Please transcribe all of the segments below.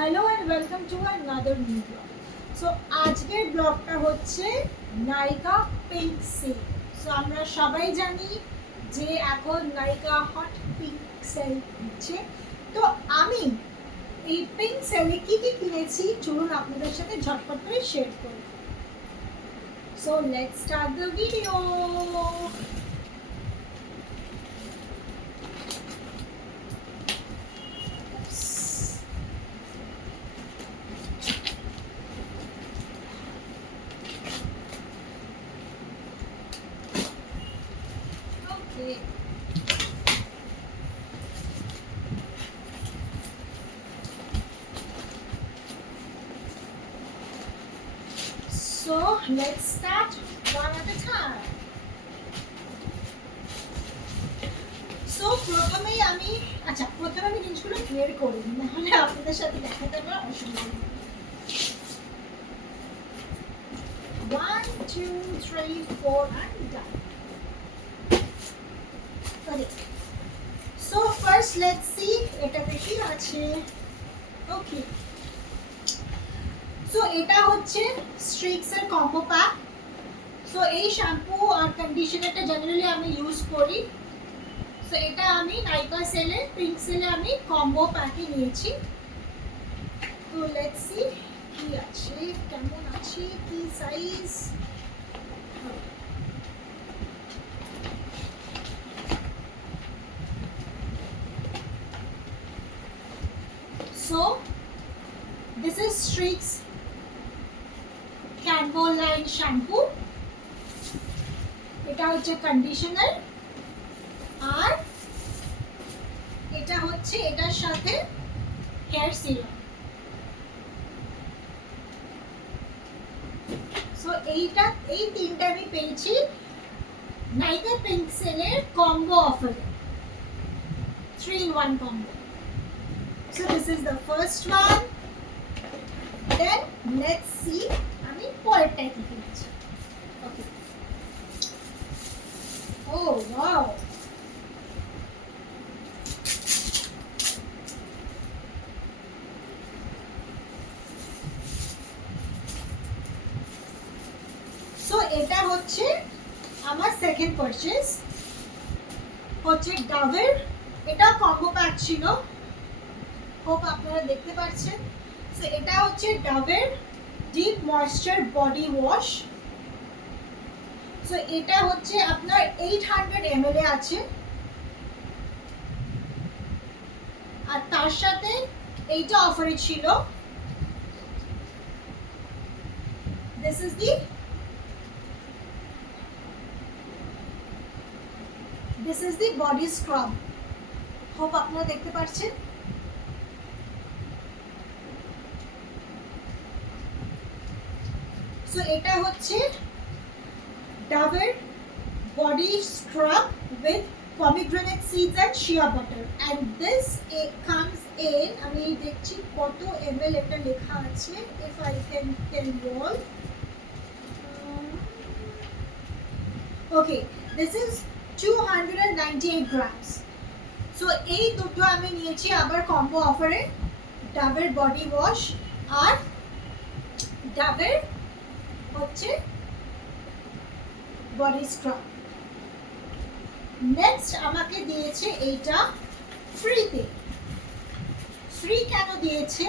Hello and welcome to another new blog. So আজকের ব্লগটা হচ্ছে নায়িকা পিঙ্ক সেল। সো আমরা সবাই জানি যে এখন নায়িকা হট পিঙ্ক সেল হচ্ছে। তো আমি এই পিঙ্ক সেলে কি কি কিনেছি চলুন আপনাদের সাথে ঝটপট করে শেয়ার করি। So let's start the video. Okay. So let's start one at a time. So প্রথমে আমি জিনিসগুলো ক্লিয়ার করি, নাহলে আপনাদের সাথে দেখাতে আমার অসুবিধা হবে। 1 2 3 4 and done. Okay. So first let's see এটাতে কি আছে। Okay. So এটা হচ্ছে স্ট্রিক্স এর কম্বো প্যাক। সো এই শ্যাম্পু আর কন্ডিশনারটা জেনারেলি আমি ইউজ করি। সো এটা আমি নাইকা সেলে পিঙ্ক সেলে আমি কম্বো প্যাকে নিয়েছি। তো লেটস সি কি আছে, কেমন আছে, কি size. So this is Streax Canvoline shampoo. এটা হচ্ছে কন্ডিশনার আর এটা হচ্ছে এটার সাথে হেয়ার সিরাম। সো এই তিনটা আমি পেয়েছি নাইকা পিঙ্ক সেলের কম্বো অফারে, 3 in 1 combo. So this is the first one. Then let's see আমি পরেরটা কি কিনেছি। ওকে। Oh wow. সো এটা হচ্ছে আমার সেকেন্ড পারচেজ, হচ্ছে ডাভের। এটা কম্বো প্যাক ছিল, হোপ আপনারা দেখতে পাচ্ছেন। সো এটা হচ্ছে ডাভের deep moisture body wash. So এটা হচ্ছে আপনার 800 ml এ আছে, আর তার সাথে এইটা অফারে ছিল। This is the body scrub. Hope আপনারা দেখতে পাচ্ছেন। সো এটা হচ্ছে ডাভের body scrub with pomegranate seeds and shea butter, and this comes in, আমি দেখছি কত ml এটা লেখা আছে, if I can tell you all. Okay, this is 298 grams. So এই দুটো আমি নিয়েছি আবার কম্বো অফারে, ডাভের বডি ওয়াশ আর ডাভের হচ্ছে বডি স্ক্রাব। নেক্সট আমাকে দিয়েছে এইটা ফ্রিতে। ফ্রি কেন দিয়েছে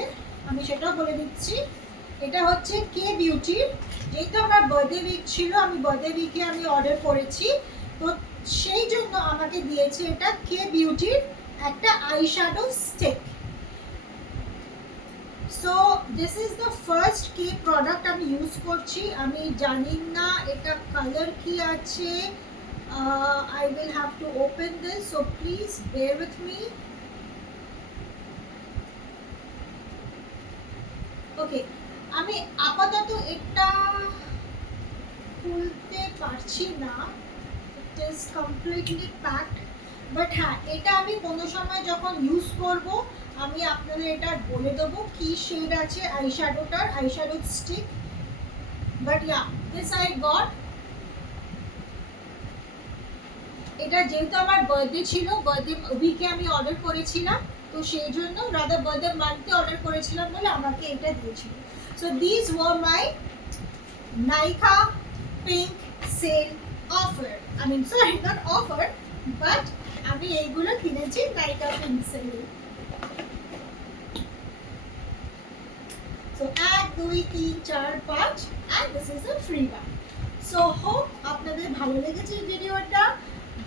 আমি সেটাও বলে দিচ্ছি। এটা হচ্ছে কে বিউটির, যেহেতু আমার বার্থডে উইক ছিল, আমি বার্থডে উইকে আমি অর্ডার করেছি, তো সেই জন্য আমাকে দিয়েছে এটা কে বিউটির একটা eyeshadow stick. So this is the first কে প্রোডাক্ট আমি ইউজ করছি। আমি জানি না এটা কালার কি আছে। I will have to open this, so please bear with me. Okay, আমি আপাতত এটা খুলতে পারছি না, it is completely packed, but হ্যাঁ এটা আমি কোনো সময় যখন ইউজ করব আমি আপনাদের এটা বলে দেবো কি শেড আছে আইশ্যাডোটার, eyeshadow stick. But yeah, this I got. এটা যেহেতু আমার বার্থডে ছিল, বার্থডে উইকে আমি অর্ডার করেছিলাম, তো সেই জন্য রাদার বার্থডে মান্থে অর্ডার করেছিলাম বলে আমাকে এটা দিয়েছিল। So this was my Nykaa pink sale offer, I mean sorry not offer, but আমি এইগুলো কিনেছি Nykaa pink sale. So 1 2 3 4 5 and this is a free one. So hope আপনাদের ভালো লেগেছে এই ভিডিওটা।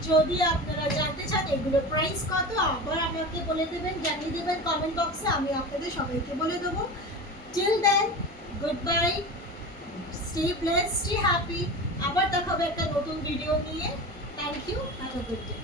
যদি আপনারা জানতে চান এগুলোর প্রাইস কত, আবার আমাকে বলে দেবেন, জানিয়ে দেবেন কমেন্ট বক্সে, আমি আপনাদের সবাইকে বলে দেবো। Till then, goodbye, stay blessed, stay happy. আবার দেখা হবে একটা নতুন ভিডিও নিয়ে। Thank you, have a good day.